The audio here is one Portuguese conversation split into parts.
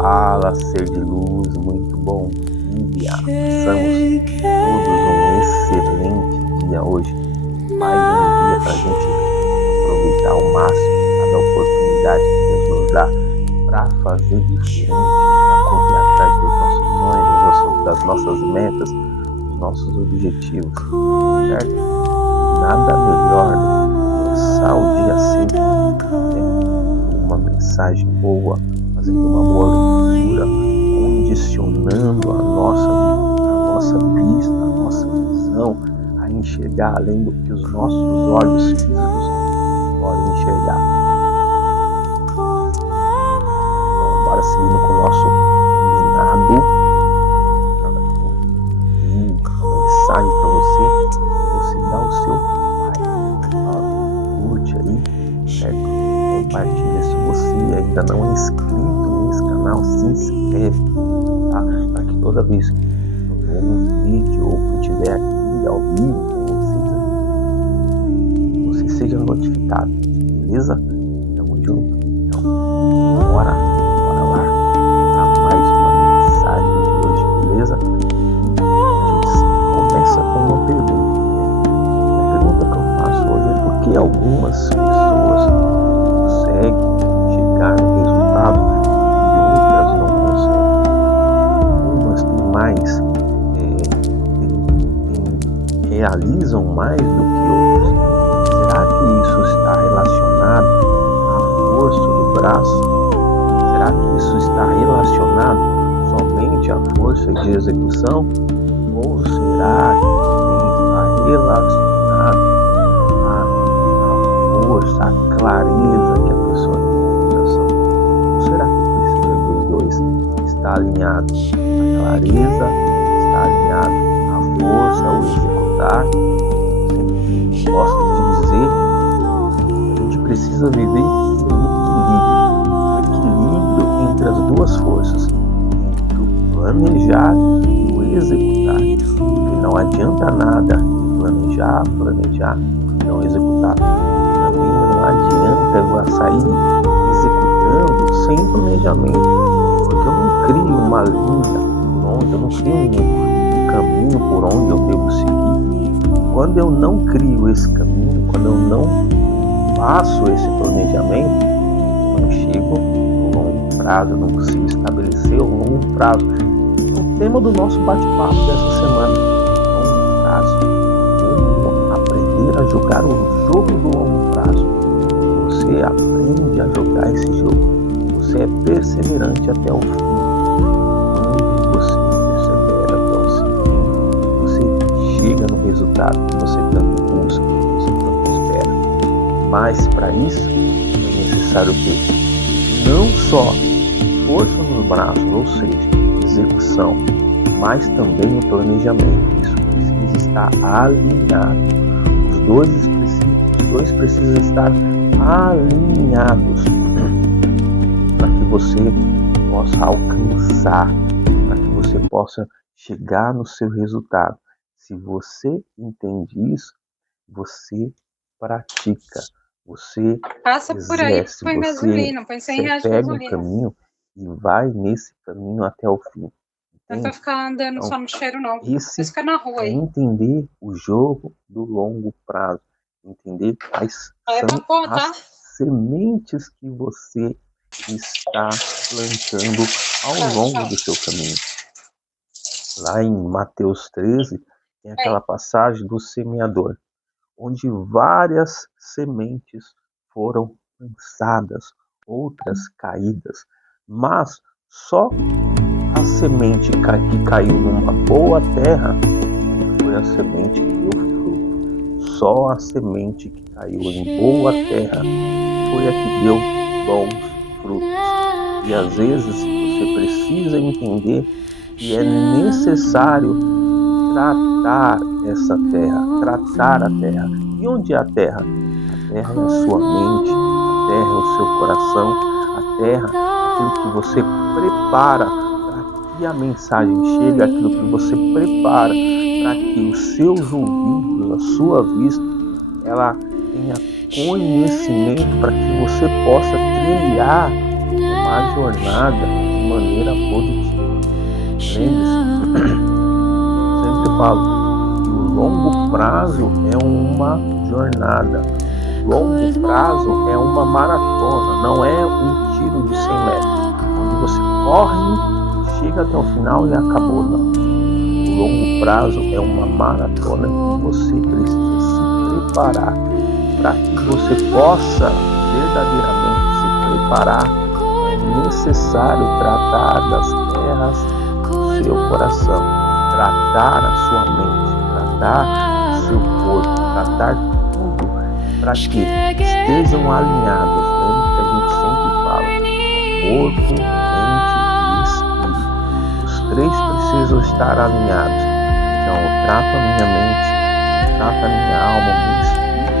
Fala, ser de luz, muito bom dia. Passamos todos um excelente dia hoje. Mais um dia para a gente aproveitar ao máximo cada oportunidade que Deus nos dá para fazer diferente, para correr atrás dos nossos sonhos, das nossas metas, dos nossos objetivos, certo? Nada melhor do que começar o dia assim, com uma mensagem boa, fazendo uma boa leitura, condicionando a nossa vista, a nossa visão a enxergar além do que os nossos olhos físicos podem enxergar. Então, bora seguindo com o nosso combinado. Uma mensagem para você dá o seu like, curte aí, certo? Compartilha. Se você ainda não é inscrito nesse canal, se inscreve, tá? Para que toda vez que eu um vídeo ou que eu tiver aqui ao vivo, você seja notificado, beleza? Tamo junto. Então, bora lá para mais uma mensagem de hoje, beleza? A gente começa com uma pergunta. A pergunta que eu faço hoje é por que algumas pessoas conseguem chegar no resultado e outras não conseguem. Umas têm mais, realizam mais do que outras. Será que isso está relacionado à força do braço? Será que isso está relacionado somente à força de execução? Ou será que está relacionado à força, à clareza que a pessoa tem no coração? Ou será que precisa dos dois estar alinhado? A clareza está alinhado à força, ao executar? Eu gosto de dizer que a gente precisa viver em equilíbrio entre as duas forças, entre o planejar e o executar. Porque não adianta nada planejar e não executar. Também não adianta eu sair executando sem planejamento, porque eu não crio uma linha por onde, eu não crio um caminho por onde eu devo seguir. Quando eu não crio esse caminho, quando eu não faço esse planejamento, eu não chego no longo prazo, eu não consigo estabelecer o longo prazo. O tema do nosso bate-papo dessa semana, longo prazo. Como aprender a jogar o jogo do longo prazo. Você aprende a jogar esse jogo. Você é perseverante até o fim. Quando você persevera até o fim, você chega no resultado que você tanto busca, que você tanto espera. Mas para isso é necessário ter não só força nos braços, ou seja, execução, mas também o planejamento. Isso precisa estar alinhado. Os dois precisam estar alinhados para que você possa alcançar, para que você possa chegar no seu resultado. Se você entende isso, você pratica, você passa exerce, por aí, põe gasolina, põe 100 reais de pega gasolina. um caminho e vai nesse caminho até o fim. Não vai ficar andando então, só no cheiro, não. Esse ficar na rua aí. É entender o jogo do longo prazo. Entender quais são as sementes que você está plantando ao longo do seu caminho. Lá em Mateus 13, tem aquela passagem do semeador, onde várias sementes foram lançadas, outras caídas, mas só a semente que caiu numa boa terra foi a semente que deu fruto. Só a semente que caiu em boa terra foi a que deu bons frutos. E às vezes você precisa entender que é necessário tratar essa terra, tratar a terra. E onde é a terra? A terra é a sua mente, a terra é o seu coração, a terra é aquilo que você prepara para que a mensagem chegue, aquilo que você prepara para que os seus ouvidos, a sua vista, ela tenha conhecimento para que você possa trilhar uma jornada maneira positiva. Lembre-se, sempre falo que o longo prazo é uma jornada. O longo prazo é uma maratona, não é um tiro de 100 metros, onde você corre, chega até o final e acabou, não. O longo prazo é uma maratona que você precisa se preparar para que você possa verdadeiramente se preparar. É necessário tratar das terras do seu coração, tratar a sua mente, tratar o seu corpo, tratar tudo para que estejam alinhados. Lembre que a gente sempre fala: corpo, mente e espírito. Os três precisam estar alinhados. Então eu trato a minha mente, trato a minha alma, o meu espírito,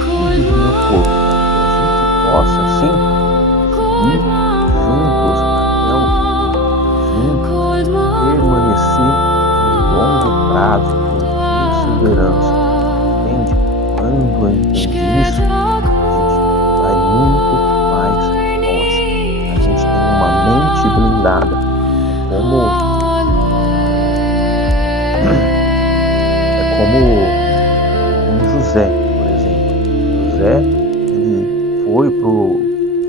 tudo do meu corpo, para que a gente possa assim seguir juntos até o fim, juntos permanecer em longo prazo, com perseverança. Entende? Quando eu entendi isso, a gente vai muito mais longe. A gente tem uma mente blindada. Como José, por exemplo. José, ele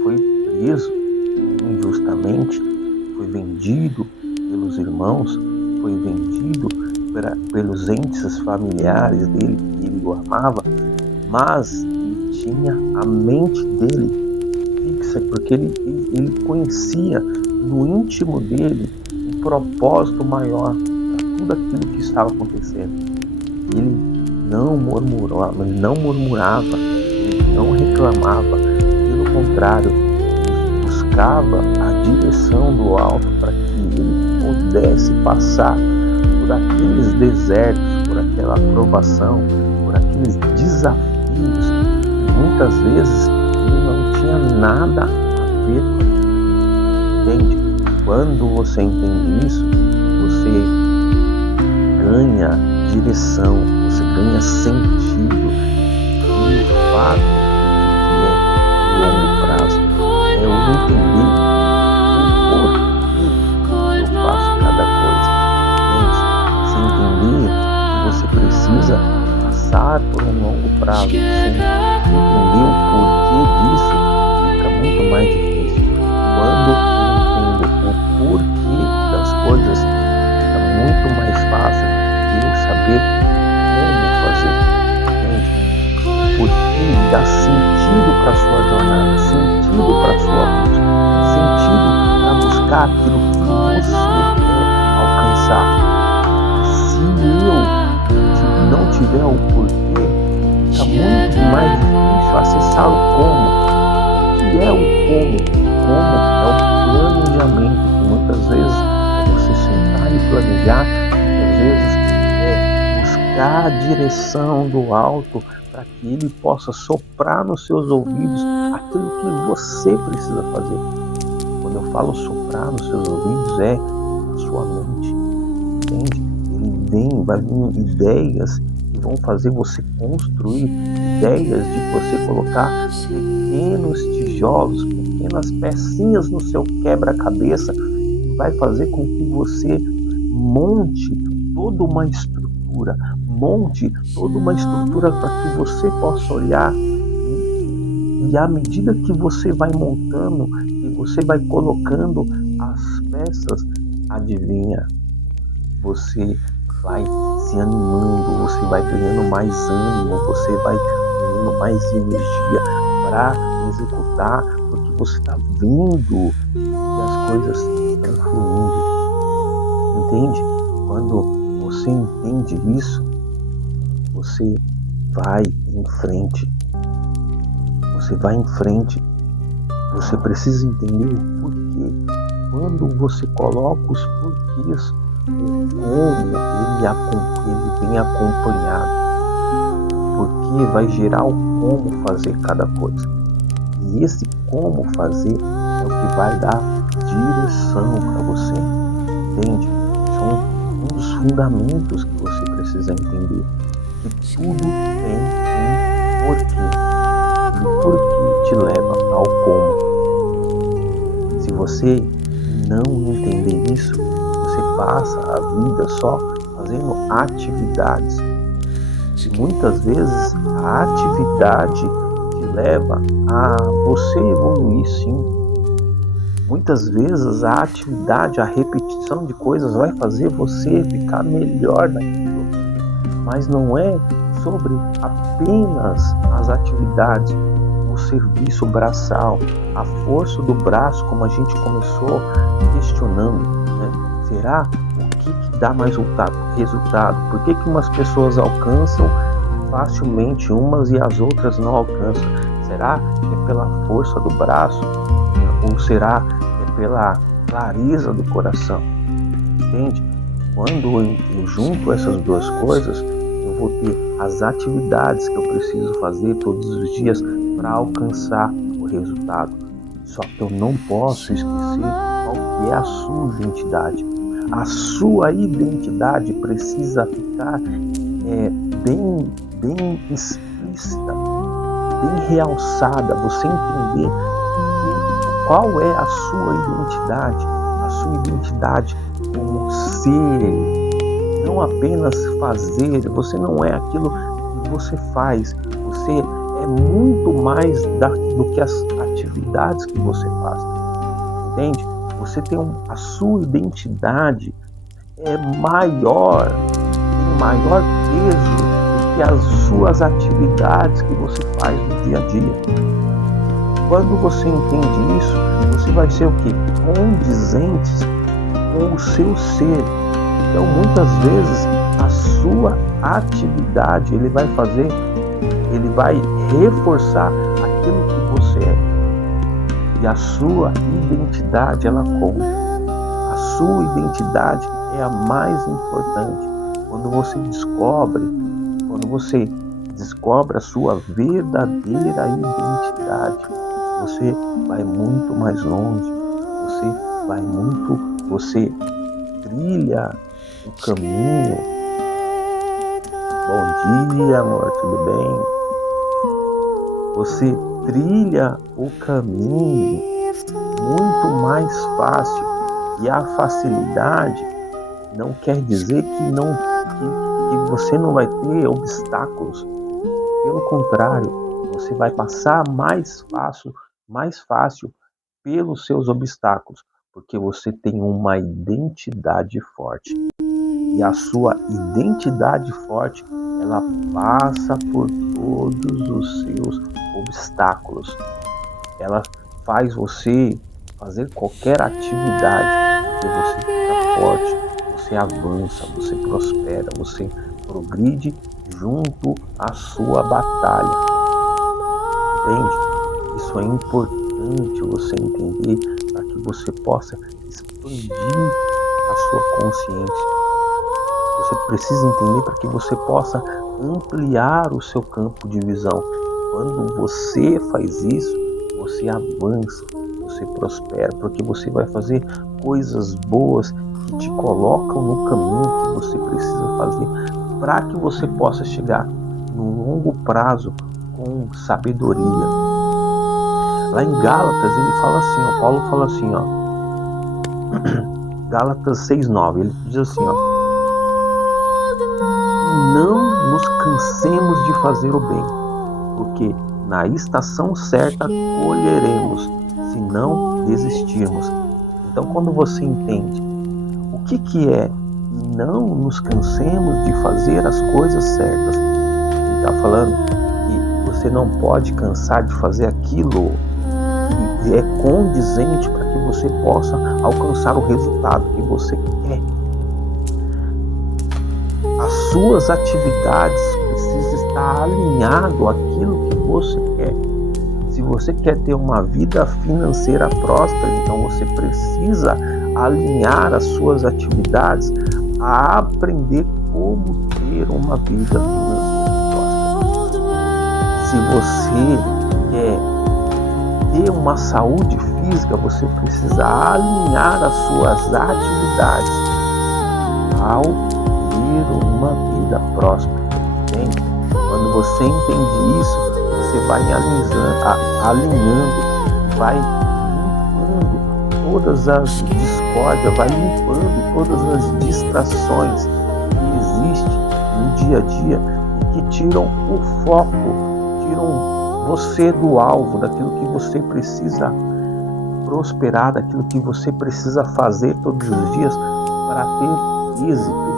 foi preso injustamente, foi vendido pelos irmãos, foi vendido pelos entes familiares dele, que ele o amava, mas ele tinha a mente dele fixa, porque ele conhecia no íntimo dele um propósito maior para tudo aquilo que estava acontecendo. Ele não murmurava, ele não reclamava, pelo contrário, ele buscava a direção do alto para que ele pudesse passar por aqueles desertos, por aquela provação, por aqueles desafios que muitas vezes ele não tinha nada a ver com aquilo. Entende? Quando você entende isso, você ganha direção, você ganha sentido. E o fato de que é longo prazo é eu entender o porquê eu faço cada coisa. Entende? Você entender que você precisa passar por um longo prazo, você entender o porquê disso, fica muito mais difícil. Quando eu entendo o porquê das coisas, fica muito mais fácil eu saber como fazer, entende? Porque dá sentido para a sua jornada, sentido para a sua busca, sentido para buscar aquilo que você quer alcançar. Se eu não tiver o porquê, fica muito mais difícil acessar o como. O que é o como? Como é o planejamento, que muitas vezes é você sentar e planejar, muitas vezes buscar a direção do alto para que ele possa soprar nos seus ouvidos aquilo que você precisa fazer. Quando eu falo soprar nos seus ouvidos, é na sua mente, entende? Vai vir ideias que vão fazer você construir, ideias de você colocar pequenos tijolos, pequenas pecinhas no seu quebra-cabeça, que vai fazer com que você monte toda uma estrutura, para que você possa olhar e à medida que você vai montando e você vai colocando as peças, adivinha, você vai se animando, você vai ganhando mais ânimo, você vai ganhando mais energia para executar, porque você está vendo que as coisas estão fluindo, entende? Quando você entende isso, você vai em frente. Você precisa entender o porquê. Quando você coloca os porquês, o como ele vem acompanhado. Porque vai gerar o como fazer cada coisa. E esse como fazer é o que vai dar direção para você. Entende? São um dos fundamentos que você precisa entender. Que tudo tem um porquê. E o porquê te leva ao como. Se você não entender isso, você passa a vida só fazendo atividades. E muitas vezes a atividade te leva a você evoluir, sim. Muitas vezes a atividade, a repetição de coisas vai fazer você ficar melhor naquilo. Mas não é sobre apenas as atividades, o serviço braçal, a força do braço, como a gente começou questionando, né? Será o que dá mais resultado? Por que umas pessoas alcançam facilmente umas e as outras não alcançam? Será que é pela força do braço? Ou será que é pela clareza do coração? Entende? Quando eu junto essas duas coisas, eu vou ter as atividades que eu preciso fazer todos os dias para alcançar o resultado. Só que eu não posso esquecer qual que é a sua identidade. A sua identidade precisa ficar bem explícita, bem realçada. Você entender qual é a sua identidade. A sua identidade como ser, não apenas fazer. Você não é aquilo que você faz. Você é muito mais do que as atividades que você faz. Entende? Você tem a sua identidade é maior, tem maior peso do que as suas atividades que você faz no dia a dia. Quando você entende isso, você vai ser o quê? Condizentes com o seu ser. Então, muitas vezes, a sua atividade, ele vai reforçar aquilo que você é. E a sua identidade, ela conta. A sua identidade é a mais importante. Quando você descobre a sua verdadeira identidade, você vai muito mais longe. Você trilha o caminho. Bom dia, amor, tudo bem? Você trilha o caminho muito mais fácil. E a facilidade não quer dizer que você não vai ter obstáculos. Pelo contrário, você vai passar mais fácil pelos seus obstáculos, porque você tem uma identidade forte. E a sua identidade forte, ela passa por todos os seus obstáculos. Ela faz você fazer qualquer atividade, porque você fica forte, você avança, você prospera, você progride junto à sua batalha. Entende? Isso é importante você entender para que você possa expandir a sua consciência. Você precisa entender para que você possa ampliar o seu campo de visão. Quando você faz isso, você avança, você prospera, porque você vai fazer coisas boas que te colocam no caminho que você precisa fazer para que você possa chegar no longo prazo com sabedoria. Lá em Gálatas ele fala assim, Paulo fala assim, Gálatas 6:9, ele diz assim, não nos cansemos de fazer o bem, porque na estação certa colheremos, se não desistirmos. Então, quando você entende o que é não nos cansemos de fazer as coisas certas, ele está falando que você não pode cansar de fazer aquilo que é condizente para que você possa alcançar o resultado que você quer. As suas atividades precisam estar alinhado àquilo que você quer. Se você quer ter uma vida financeira próspera, então você precisa alinhar as suas atividades a aprender como ter uma vida financeira próspera. Se você quer ter uma saúde física, você precisa alinhar as suas atividades ao ter uma vida próspera. Entende? Quando você entende isso, você vai alinhando, vai limpando todas as discórdias, vai limpando todas as distrações que existem no dia a dia e que tiram o foco, tiram você do alvo, daquilo que você precisa prosperar, daquilo que você precisa fazer todos os dias para ter êxito.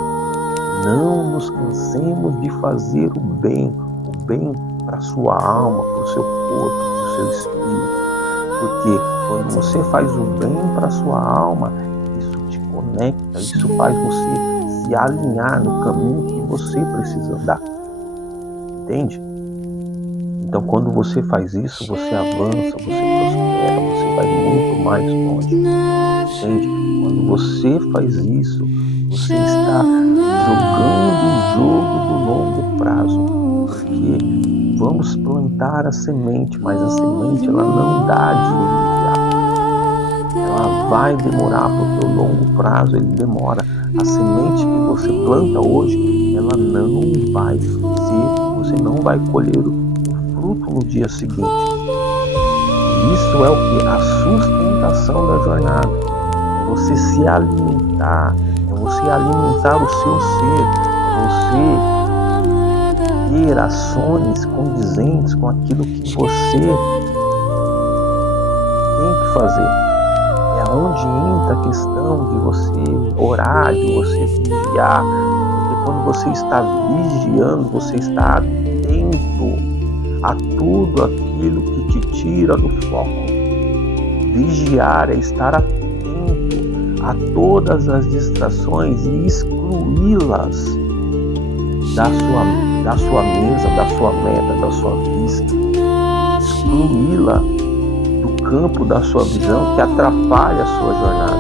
Não nos cansemos de fazer o bem para a sua alma, para o seu corpo, para o seu espírito. Porque quando você faz o bem para a sua alma, isso te conecta, isso faz você se alinhar no caminho que você precisa andar. Entende? Então, quando você faz isso, você avança, você prospera, você vai muito mais longe. Entende? Quando você faz isso, você está jogando o jogo do longo prazo. Porque vamos plantar a semente, mas a semente ela não dá de imediato. Ela vai demorar, porque o longo prazo ele demora. A semente que você planta hoje, ela não vai ser, você não vai colher o fruto no dia seguinte. Isso é o que? A sustentação da jornada. É você se alimentar, é você alimentar o seu ser, é você ter ações condizentes com aquilo que você tem que fazer. É onde entra a questão de você orar, de você vigiar, porque quando você está vigiando, você está atento a tudo aquilo que te tira do foco. Vigiar é estar atento a todas as distrações e excluí-las da sua mesa, da sua meta, da sua vista. Excluí-la do campo da sua visão que atrapalha a sua jornada.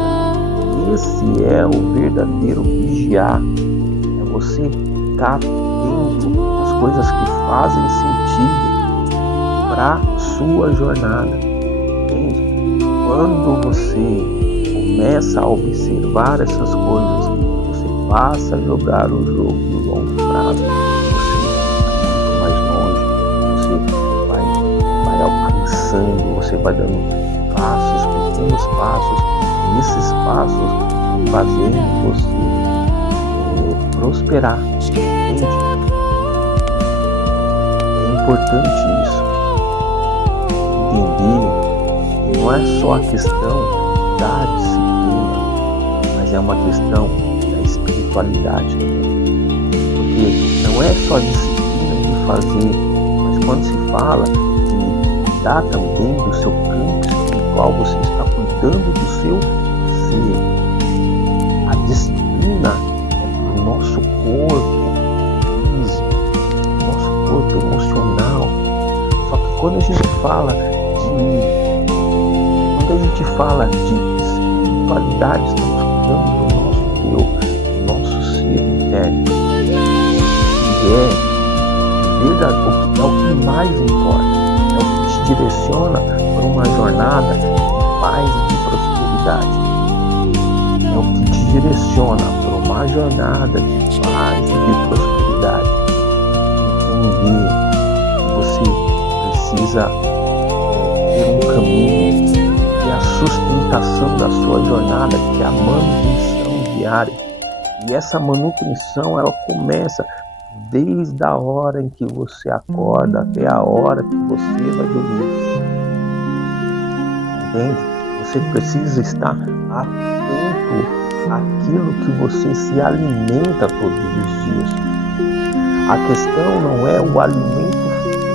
Esse é o verdadeiro vigiar. É você estar atento às coisas que fazem sentido para a sua jornada. Entende? Quando você começa a observar essas coisas, você passa a jogar o jogo do longo prazo. Você vai muito mais longe, você vai alcançando, você vai dando passos, pequenos passos, e esses passos vão fazendo você prosperar. Entende? É importante isso. Entender que não é só a questão da disciplina, mas é uma questão da espiritualidade também. Porque não é só a disciplina de fazer, mas quando se fala de cuidar também do seu campo espiritual, você está cuidando do seu ser. A disciplina é para o nosso corpo físico, nosso corpo emocional. Só que quando a gente fala de espiritualidade, estamos cuidando do nosso eu, do nosso ser interno. E é o que mais importa. É o que te direciona para uma jornada de paz e de prosperidade. É o que te direciona para uma jornada de paz e de prosperidade. Entender que você precisa ter um caminho, e a sustentação da sua jornada, que é a manutenção diária. E essa manutenção, ela começa desde a hora em que você acorda até a hora que você vai dormir. Entende? Você precisa estar atento àquilo que você se alimenta todos os dias. A questão não é o alimento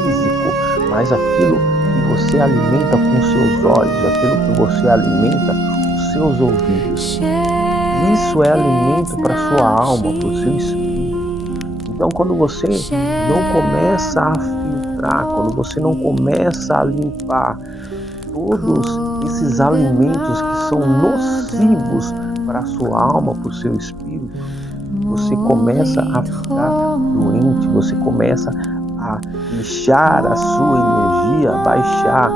físico, mas aquilo que você alimenta com seus olhos, aquilo que você alimenta com seus ouvidos. Isso é alimento para sua alma, para o seu espírito. Então, quando você não começa a filtrar, quando você não começa a limpar todos esses alimentos que são nocivos para a sua alma, para o seu espírito, você começa a ficar doente, você começa a lixar a sua energia, baixar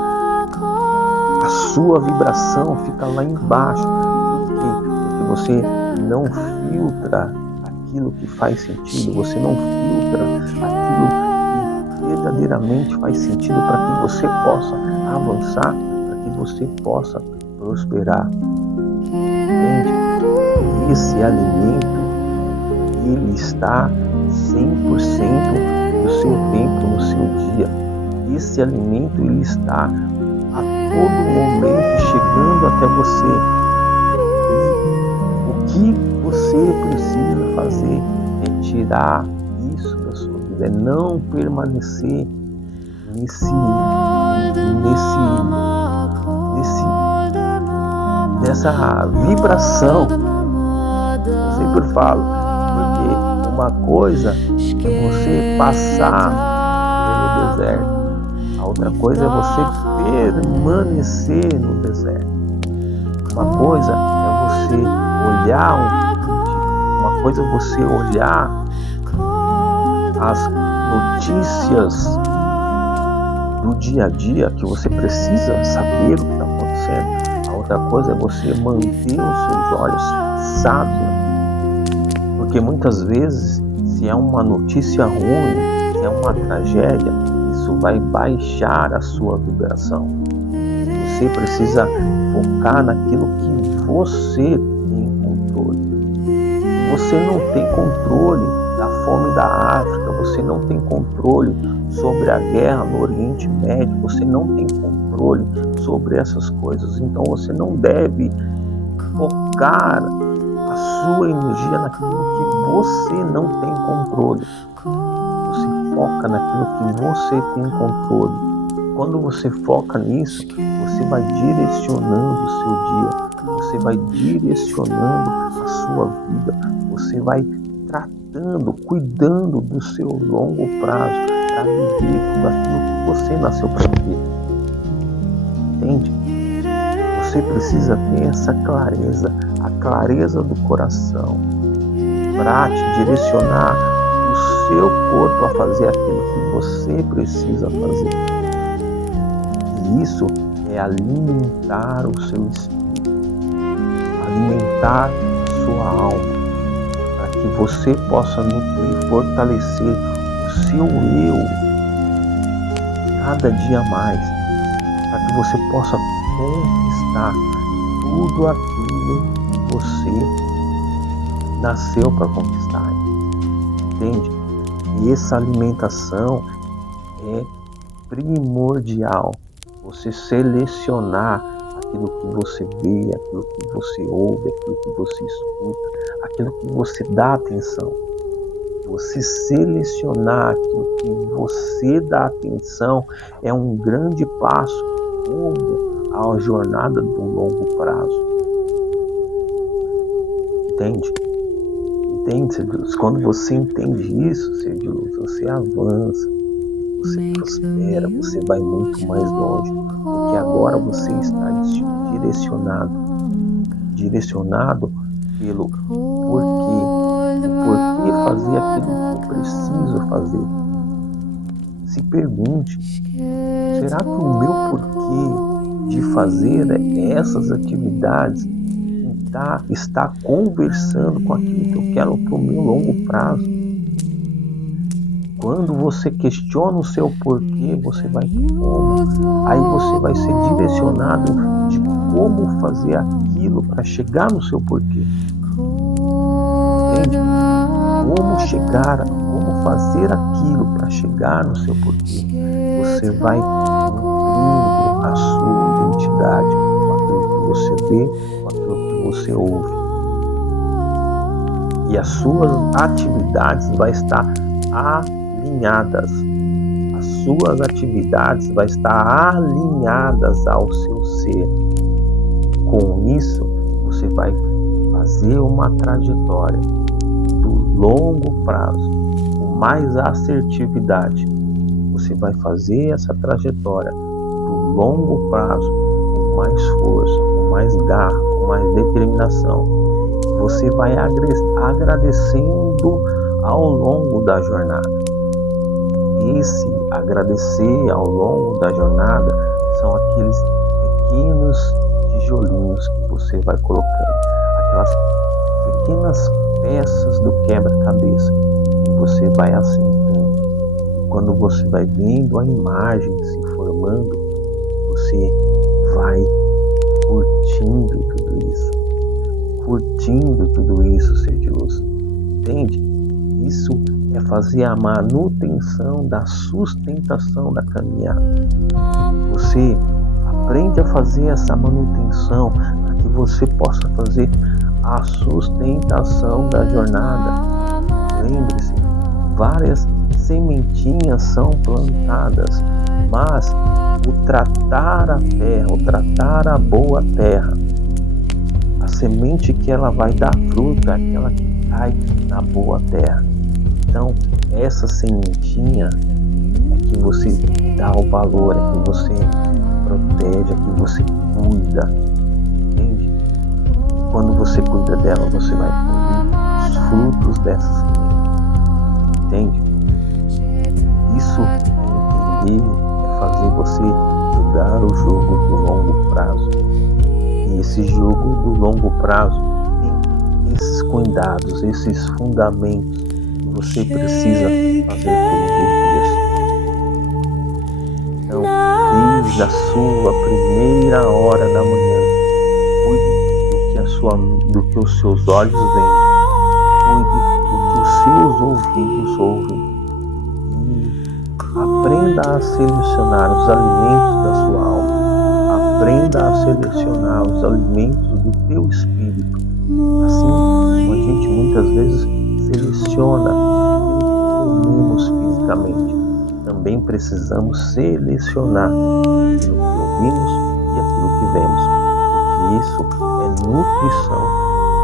a sua vibração, fica lá embaixo. Por quê? Porque você não filtra aquilo que faz sentido, você não filtra aquilo que verdadeiramente faz sentido para que você possa avançar, para que você possa prosperar. Entende? Esse alimento, ele está 100% do seu tempo, no seu dia. Esse alimento, ele está a todo momento chegando até você. E o que você precisa fazer é tirar isso da sua vida, é não permanecer nessa vibração. Eu sempre falo, porque uma coisa é você passar pelo deserto, a outra coisa é você permanecer no deserto. Uma coisa é você olhar uma coisa é você olhar as notícias do dia a dia, que você precisa saber o que está acontecendo. A outra coisa é você manter os seus olhos fixados, porque muitas vezes, se é uma notícia ruim, se é uma tragédia, isso vai baixar a sua vibração. Você precisa focar naquilo que você tem controle. Você não tem controle da fome da África, você não tem controle sobre a guerra no Oriente Médio, você não tem controle sobre essas coisas. Então você não deve focar a sua energia naquilo que você não tem controle. Você foca naquilo que você tem controle. Quando você foca nisso, você vai direcionando o seu dia, você vai direcionando a sua vida, você vai tratando, cuidando do seu longo prazo, para viver tudo aquilo que você nasceu para viver. Entende? Você precisa ter essa clareza, a clareza do coração, para te direcionar o seu corpo a fazer aquilo que você precisa fazer. E isso é alimentar o seu espírito, alimentar a sua alma, para que você possa nutrir e fortalecer o seu eu cada dia mais, para que você possa conquistar tudo aquilo que você nasceu para conquistar. Entende? E essa alimentação é primordial. Você selecionar aquilo que você vê, aquilo que você ouve, aquilo que você escuta, aquilo que você dá atenção. Você selecionar aquilo que você dá atenção é um grande passo rumo à jornada do longo prazo. Entende? Entende, Ser de Luz? Quando você entende isso, Ser de Luz, você avança, você prospera, você vai muito mais longe, porque agora você está direcionado pelo porquê, o porquê fazer aquilo que eu preciso fazer. Se pergunte, será que o meu porquê de fazer essas atividades está conversando com aquilo que eu quero para o meu longo prazo? Quando você questiona o seu porquê, você vai como? Aí você vai ser direcionado de como fazer aquilo para chegar no seu porquê. Entende? Como fazer aquilo para chegar no seu porquê. Você vai nutrindo a sua identidade com aquilo que você vê, com aquilo que você ouve. E as suas atividades vão estar alinhadas. As suas atividades vão estar alinhadas ao seu ser. Com isso, você vai fazer uma trajetória do longo prazo, com mais assertividade. Você vai fazer essa trajetória do longo prazo com mais força, com mais garra, com mais determinação. Você vai agradecendo ao longo da jornada. Esse agradecer ao longo da jornada são aqueles pequenos tijolinhos que você vai colocando, aquelas pequenas peças do quebra-cabeça que você vai assentando. Quando você vai vendo a imagem se formando, você vai curtindo tudo isso, ser de luz. Entende? Isso é fazer a manutenção da sustentação da caminhada. Você aprende a fazer essa manutenção para que você possa fazer a sustentação da jornada. Lembre-se, várias sementinhas são plantadas, mas o tratar a terra, o tratar a boa terra, a semente que ela vai dar fruto é aquela que cai na boa terra. Então, essa sementinha é que você dá o valor, é que você protege, é que você cuida, entende? E quando você cuida dela, você vai colher os frutos dessa semente, entende? Isso é entender, é fazer você jogar o jogo do longo prazo. E esse jogo do longo prazo tem esses cuidados, esses fundamentos que você precisa fazer todos os dias. Então, desde a sua primeira hora da manhã, cuide do que os seus olhos veem, cuide do que os seus ouvidos ouvem. Aprenda a selecionar os alimentos da sua alma. Aprenda a selecionar os alimentos do teu espírito. Assim como a gente muitas vezes seleciona o que comemos fisicamente, também precisamos selecionar aquilo que ouvimos e aquilo que vemos, porque isso é nutrição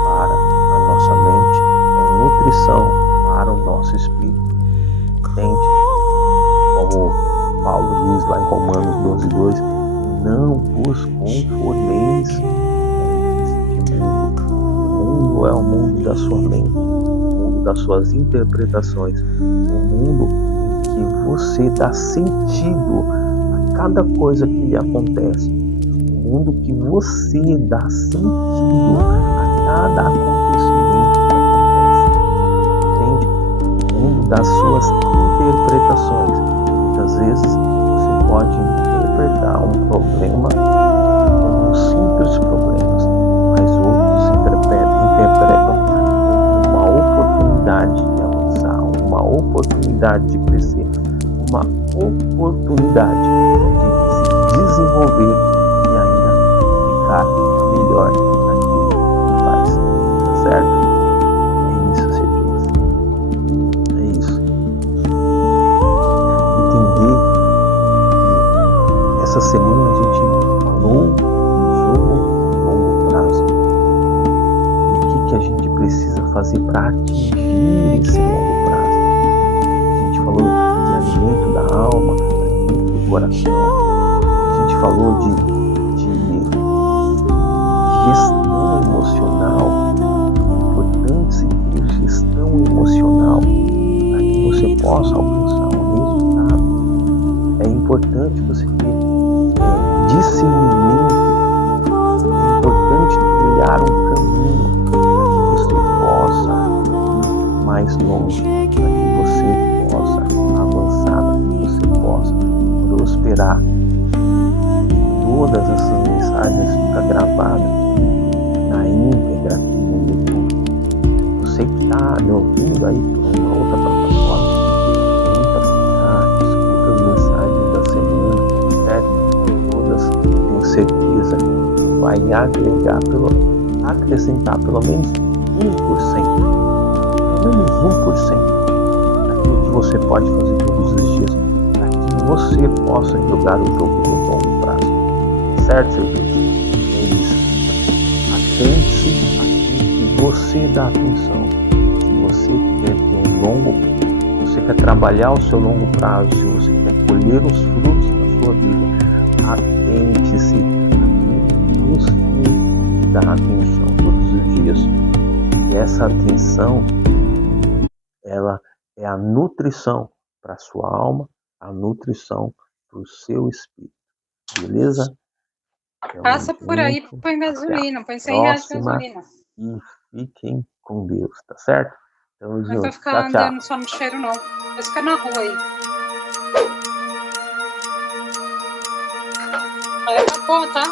para a nossa mente, é nutrição para o nosso espírito. Entende? Como Paulo diz lá em Romanos 12:2, não vos conformeis com este mundo. O mundo é o mundo da sua mente, o mundo das suas interpretações, o mundo em que você dá sentido a cada coisa que lhe acontece, o mundo que você dá sentido a cada acontecimento que acontece, entende? O mundo das suas interpretações. Muitas vezes você pode interpretar um problema como um simples problema, mas outros interpretam como uma oportunidade de avançar, uma oportunidade de crescer, uma oportunidade de se desenvolver e ainda ficar melhor naquilo que faz, tá certo? É isso, Sergius. É isso. Essa semana a gente falou de jogo de longo prazo. E o que a gente precisa fazer para atingir esse longo prazo? A gente falou de alimento da alma, alimento do coração. A gente falou de gestão emocional. É importante se ter gestão emocional para que você possa alcançar um resultado. É importante você ter discernimento. É importante trilhar um caminho para que você possa ir mais longe, para que você possa avançar, para que você possa prosperar. Todas essas mensagens ficam gravadas na íntegra aqui no YouTube. Você que está me ouvindo aí por uma outra plataforma, escuta as mensagens da semana, certo? Tenho certeza que vai acrescentar pelo menos 1%, pelo menos 1% daquilo que você pode fazer todos os dias, para que você possa jogar o jogo no longo prazo. Certo, Sergius? É isso. Atente-se àquilo que você dá atenção. Se você quer ter um longo, se você quer trabalhar o seu longo prazo, se você quer colher os frutos da sua vida, atente-se àquilo que você dá atenção todos os dias. E essa atenção, ela é a nutrição para a sua alma, a nutrição para o seu espírito. Beleza? Passa por aí, põe gasolina, põe 100 reais de gasolina. E fiquem com Deus, tá certo? Então, não vai ficar andando só no cheiro, não. Vai ficar na rua aí. Aí acabou, tá?